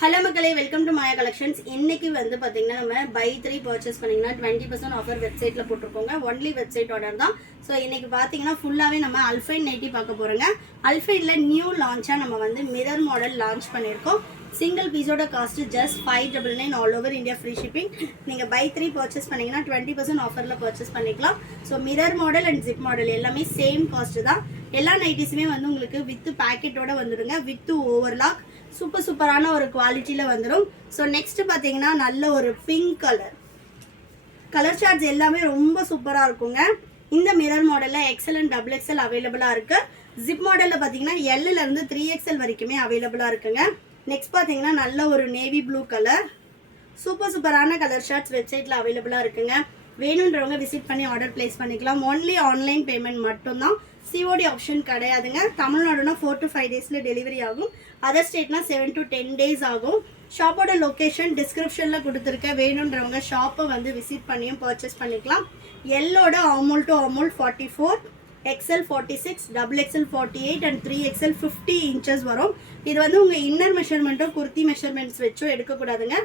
Hello மக்களே, welcome to Maya collections. இன்னைக்கு வந்து பார்த்தீங்கன்னா நம்ம பை 3 பர்ச்சேஸ் பண்ணிங்கன்னா 20% ஆஃபர் வெப்சைட்டில் போட்டிருக்கோங்க. ஒன்லி வெப்சைட் ஆர்டர் தான். ஸோ இன்னைக்கு பார்த்தீங்கன்னா ஃபுல்லாகவே நம்ம அல்ஃபைன் நைட்டி பார்க்க போகிறோங்க. அல்ஃபைனில் நியூ லான்ச்சாக நம்ம வந்து மிரர் மாடல் லான்ச் பண்ணியிருக்கோம். சிங்கிள் பீஸோட cost just 599 all over India free shipping. நீங்கள் பை 3 பர்ச்சேஸ் பண்ணிங்கன்னா 20% ஆஃபரில் பர்ச்சேஸ் பண்ணிக்கலாம். So mirror model and zip model எல்லாமே சேம் காஸ்ட் தான். எல்லா நைட்டிஸுமே வந்து உங்களுக்கு வித் பேக்கெட்டோட வந்துடுங்க, வித் ஓவர்லாக். சூப்பரான ஒரு குவாலிட்டியில் வந்துடும். ஸோ நெக்ஸ்ட் பார்த்தீங்கன்னா நல்ல ஒரு பிங்க் கலர் சார்ட்ஸ் எல்லாமே ரொம்ப சூப்பராக இருக்குங்க. இந்த மிரர் மாடலில் எக்ஸல் அண்ட் டபுள் எக்ஸல் அவைலபிளாக இருக்குது. ஜிப் மாடலில் பார்த்தீங்கன்னா எல்லிருந்து 3XL வரைக்குமே அவைலபிளாக இருக்குங்க. நெக்ஸ்ட் பார்த்தீங்கன்னா நல்ல ஒரு நேவி ப்ளூ கலர், சூப்பரான கலர் ஷார்ட்ஸ் வெப்சைட்டில் அவைலபிளாக இருக்குங்க. வேணுன்றவங்க விசிட் பண்ணி ஆர்டர் பிளேஸ் பண்ணிக்கலாம். ஒன்லி ஆன்லைன் பேமெண்ட் மட்டும்தான், சிஓடி ஆப்ஷன் கிடையாதுங்க. தமிழ்நாடுனா 4 to 5 டேஸில் டெலிவரி ஆகும். அதர் ஸ்டேட்னா 7 to 10 டேஸ் ஆகும். ஷாப்போட லொக்கேஷன் டிஸ்கிரிப்ஷனில் கொடுத்துருக்க. வேணுன்றவங்க ஷாப்பை வந்து விசிட் பண்ணியும் பர்ச்சேஸ் பண்ணிக்கலாம். எல்லோட அமௌல் டு அமௌல் 44, XL 46, XXL 48 and 3XL 50 inches வரும். இது வந்து உங்கள் இன்னர் மெஷர்மெண்ட்டோ குர்த்தி மெஷர்மெண்ட்ஸ் வச்சோ எடுக்கக்கூடாதுங்க.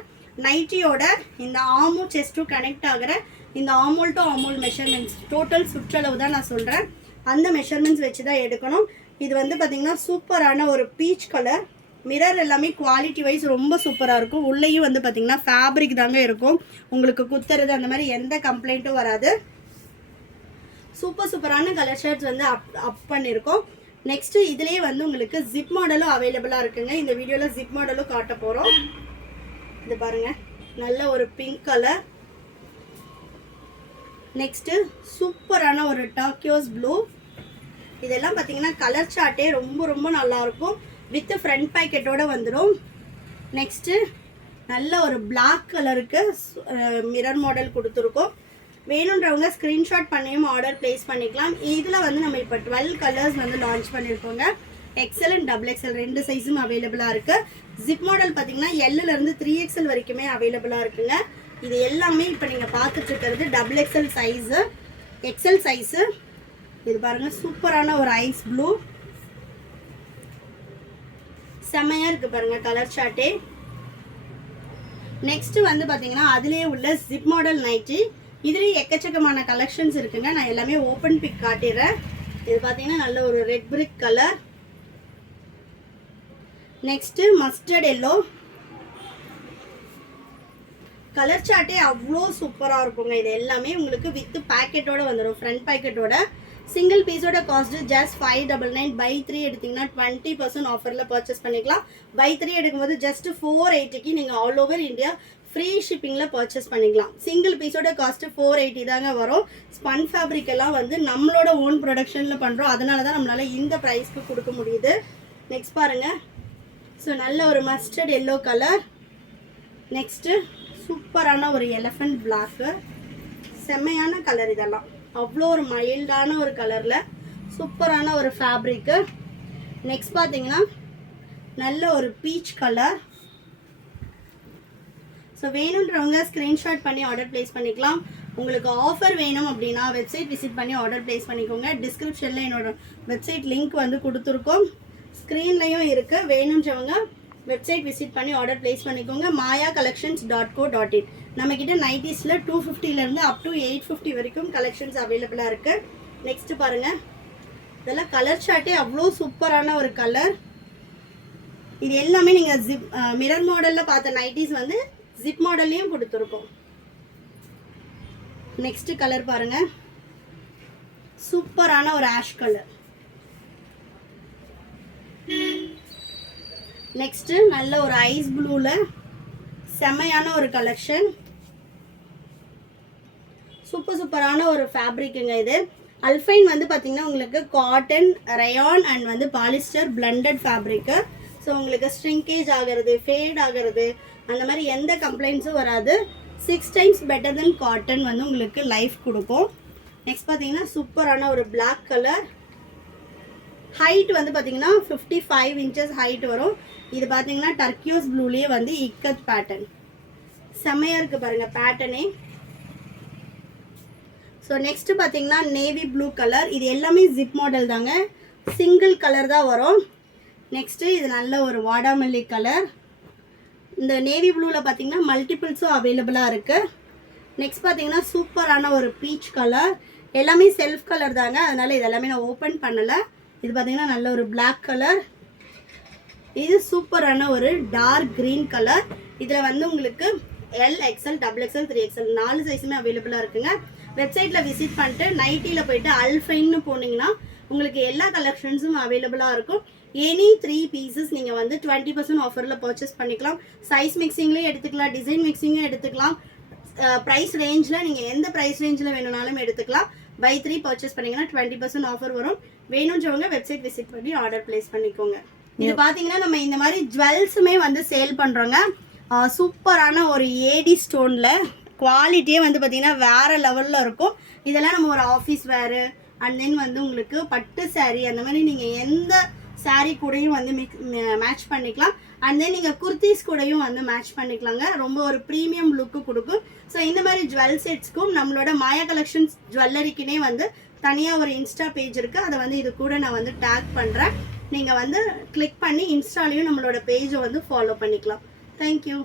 நைட்டியோட இந்த ஆமும் செஸ்ட்டும் கனெக்ட் ஆகிற இந்த ஆமோல் டு ஆமோல் மெஷர்மெண்ட்ஸ் டோட்டல் சுற்றளவு தான் நான் சொல்கிறேன். அந்த மெஷர்மெண்ட்ஸ் வச்சு தான் எடுக்கணும். இது வந்து பார்த்திங்கன்னா சூப்பரான ஒரு பீச் கலர். மிரர் எல்லாமே குவாலிட்டி வைஸ் ரொம்ப சூப்பராக இருக்கும். உள்ளேயும் வந்து பார்த்திங்கன்னா ஃபேப்ரிக் தாங்க இருக்கும். உங்களுக்கு குத்துறது அந்த மாதிரி எந்த கம்ப்ளைண்ட்டும் வராது. சூப்பரான கலர் ஷர்ட்ஸ் வந்து அப் பண்ணியிருக்கோம். நெக்ஸ்ட்டு இதுலேயே வந்து உங்களுக்கு ஜிப் மாடலும் அவைலபிளாக இருக்குங்க. இந்த வீடியோவில் ஜிப் மாடலும் காட்ட போகிறோம். இது பாருங்கள், நல்ல ஒரு பிங்க் கலர். நெக்ஸ்ட்டு சூப்பரான ஒரு டாக்கியோஸ் ப்ளூ. இதெல்லாம் பார்த்தீங்கன்னா கலர் சார்ட்டே ரொம்ப நல்லாயிருக்கும். வித் ஃப்ரண்ட் பேக்கெட்டோடு வந்துடும். நெக்ஸ்ட்டு நல்ல ஒரு பிளாக் கலருக்கு மிரர் மாடல் கொடுத்துருக்கோம். வேணுன்றவங்க ஸ்க்ரீன்ஷாட் பண்ணியும் ஆர்டர் பிளேஸ் பண்ணிக்கலாம். இதில் வந்து நம்ம இப்போ 12 கலர்ஸ் வந்து லான்ச் பண்ணியிருக்கோங்க. எக்ஸல் அண்ட் டபுள் எக்ஸல் 2 சைஸும் அவைலபிளாக இருக்குது. ஜிப் மாடல் பார்த்தீங்கன்னா எல்லிருந்து 3XL வரைக்குமே அவைலபிளாக இருக்குங்க. இது எல்லாமே இப்போ நீங்கள் பார்த்துட்டு இருக்கிறது double XL size, XL size. இது பாருங்கள், சூப்பரான ஒரு ஐஸ் ப்ளூ, செம்மையாக இருக்குது பாருங்கள் கலர் சார்ட்டே. நெக்ஸ்ட்டு வந்து பார்த்தீங்கன்னா அதிலே உள்ள ஜிப் மாடல் நைட்டி. இதுலேயே எக்கச்சக்கமான கலெக்ஷன்ஸ் இருக்குங்க. நான் எல்லாமே ஓப்பன் பிக் காட்டிடுறேன். இது பார்த்தீங்கன்னா நல்ல ஒரு red brick colour. Next mustard yellow. Colour சார்ட்டே அவ்வளோ சூப்பராக இருக்குங்க. இது எல்லாமே உங்களுக்கு வித் பேக்கெட்டோட வந்துடும், ஃப்ரண்ட் பேக்கெட்டோட. சிங்கிள் பீஸோட காஸ்ட் ஜஸ்ட் 599. பை 3 எடுத்திங்கன்னா 20% ஆஃபரில் பர்ச்சேஸ் பண்ணிக்கலாம். பை 3 எடுக்கும்போது ஜஸ்ட் 480க்கு நீங்கள் ஆல் ஓவர் இந்தியா ஃப்ரீ ஷிப்பிங்கில் பர்ச்சேஸ் பண்ணிக்கலாம். சிங்கிள் பீஸோட காஸ்ட்டு 480 தாங்க வரும். ஸ்பன் ஃபேப்ரிக் எல்லாம் வந்து நம்மளோட ஓன் ப்ரொடக்ஷனில் பண்ணுறோம். அதனால தான் நம்மளால் இந்த ப்ரைஸ்க்கு கொடுக்க முடியுது. நெக்ஸ்ட் பாருங்கள், ஸோ நல்ல ஒரு மஸ்டர்ட் எல்லோ கலர். நெக்ஸ்ட்டு சூப்பரான ஒரு எலஃபண்ட் பிளாக்கு, செம்மையான கலர். இதெல்லாம் அவ்வளோ ஒரு மைல்டான ஒரு கலரில் சூப்பரான ஒரு ஃபேப்ரிக்கு. நெக்ஸ்ட் பார்த்தீங்கன்னா நல்ல ஒரு பீச் கலர். ஸோ வேணுன்றவங்க ஸ்க்ரீன்ஷாட் பண்ணி ஆர்டர் பிளேஸ் பண்ணிக்கலாம். உங்களுக்கு ஆஃபர் வேணும் அப்படின்னா வெப்சைட் விசிட் பண்ணி ஆர்டர் பிளேஸ் பண்ணிக்கோங்க. டிஸ்கிரிப்ஷனில் என்னோட வெப்சைட் லிங்க் வந்து கொடுத்துருக்கோம், ஸ்க்ரீன்லையும் இருக்குது. வேணுன்றவங்க வெப்சைட் விசிட் பண்ணி ஆர்டர் பிளேஸ் பண்ணிக்கோங்க. mayacollections.co.in. நம்மக்கிட்ட நைட்டிஸில் 250லேருந்து அப் டு 850 வரைக்கும் கலெக்ஷன்ஸ் அவைலபிளாக இருக்குது. நெக்ஸ்ட்டு பாருங்கள், இதெல்லாம் கலர் சார்ட்டே அவ்வளோ சூப்பரான ஒரு கலர். இது எல்லாமே நீங்கள் ஜிப் மிரர் மாடலில் பார்த்த நைட்டிஸ் வந்து ஜிப் மாடல்லையும் கொடுத்துருக்கோம். நெக்ஸ்ட்டு கலர் பாருங்கள், சூப்பரான ஒரு ஆஷ் கலர். நெக்ஸ்ட்டு நல்ல ஒரு ஐஸ் ப்ளூவில் செம்மையான ஒரு கலெக்ஷன். சூப்பரான ஒரு ஃபேப்ரிக்குங்க. இது அல்ஃபைன் வந்து பார்த்திங்கன்னா உங்களுக்கு காட்டன், ரயான் அண்ட் வந்து பாலிஸ்டர் பிளண்டட் ஃபேப்ரிக்கு. ஸோ உங்களுக்கு ஸ்ட்ரிங்கேஜ் ஆகிறது, ஃபேட் ஆகிறது அந்த மாதிரி எந்த கம்ப்ளைண்ட்ஸும் வராது. 6 times பெட்டர் தென் காட்டன் வந்து உங்களுக்கு லைஃப் கொடுக்கும். நெக்ஸ்ட் பார்த்தீங்கன்னா சூப்பரான ஒரு பிளாக் கலர். ஹைட் வந்து பார்த்தீங்கன்னா 55 inches ஹைட் வரும். இது பார்த்தீங்கன்னா டர்க்கியோஸ் ப்ளூலேயே வந்து இக்கத் பேட்டர்ன், செம்மையாக இருக்குது பாருங்கள் பேட்டர்னே. ஸோ நெக்ஸ்ட்டு பார்த்தீங்கன்னா நேவி ப்ளூ கலர். இது எல்லாமே ஜிப் மாடல் தாங்க, சிங்கிள் கலர் தான் வரும். நெக்ஸ்ட்டு இது நல்ல ஒரு வாடாமல்லி கலர். இந்த நேவி ப்ளூவில் பார்த்தீங்கன்னா மல்டிபிள்ஸும் அவைலபிளாக இருக்குது. நெக்ஸ்ட் பார்த்தீங்கன்னா சூப்பரான ஒரு பீச் கலர், எல்லாமே செல்ஃப் கலர் தாங்க, அதனால் இதெல்லாமே நான் ஓப்பன் பண்ணலை. இது பார்த்தீங்கன்னா நல்ல ஒரு பிளாக் கலர். இது சூப்பரான ஒரு டார்க் க்ரீன் கலர். இதில் வந்து உங்களுக்கு L, XL, double XL, 3XL 4 சைஸுமே அவைலபிளாக இருக்குங்க. வெப்சைட்டில் விசிட் பண்ணிட்டு நைட்டியில் போயிட்டு அல்ஃபைன்னு போனீங்கன்னா உங்களுக்கு எல்லா கலெக்ஷன்ஸும் அவைலபிளாக இருக்கும். எனி 3 பீசஸ் நீங்கள் வந்து 20% ஆஃபரில் பர்ச்சேஸ் பண்ணிக்கலாம். சைஸ் மிக்சிங்லேயும் எடுத்துக்கலாம், டிசைன் மிக்சிங்கும் எடுத்துக்கலாம். ப்ரைஸ் ரேஞ்சில் நீங்கள் எந்த ப்ரைஸ் ரேஞ்சில் வேணும்னாலும் எடுத்துக்கலாம். பை 3 பர்ச்சேஸ் பண்ணிங்கன்னா 20% ஆஃபர் வரும். வேணுன்றவங்க வெப்சைட் விசிட் பண்ணி ஆர்டர் பிளேஸ் பண்ணிக்கோங்க. இது பார்த்தீங்கன்னா நம்ம இந்த மாதிரி ஜுவல்ஸுமே வந்து சேல் பண்ணுறோங்க. சூப்பரான ஒரு ஏடி ஸ்டோனில் குவாலிட்டியே வந்து பார்த்திங்கன்னா வேறு லெவலில் இருக்கும். இதெல்லாம் நம்ம ஒரு ஆஃபீஸ் வேறு அண்ட் தென் வந்து உங்களுக்கு பட்டு சாரீ அந்த மாதிரி நீங்கள் எந்த சாரீ கூடயும் வந்து மேட்ச் பண்ணிக்கலாம். அண்ட் தென் நீங்கள் குர்த்திஸ் கூடயும் வந்து மேட்ச் பண்ணிக்கலாங்க. ரொம்ப ஒரு ப்ரீமியம் லுக்கு கொடுக்கும். ஸோ இந்த மாதிரி ஜுவல் செட்ஸ்க்கும் நம்மளோட மாயா கலெக்ஷன்ஸ் ஜுவல்லரிக்குனே வந்து தனியாக ஒரு இன்ஸ்டா பேஜ் இருக்குது. அதை வந்து இது கூட நான் வந்து டேக் பண்ணுறேன். நீங்கள் வந்து கிளிக் பண்ணி இன்ஸ்டாலையும் நம்மளோட பேஜை வந்து ஃபாலோ பண்ணிக்கலாம். தேங்க்யூ.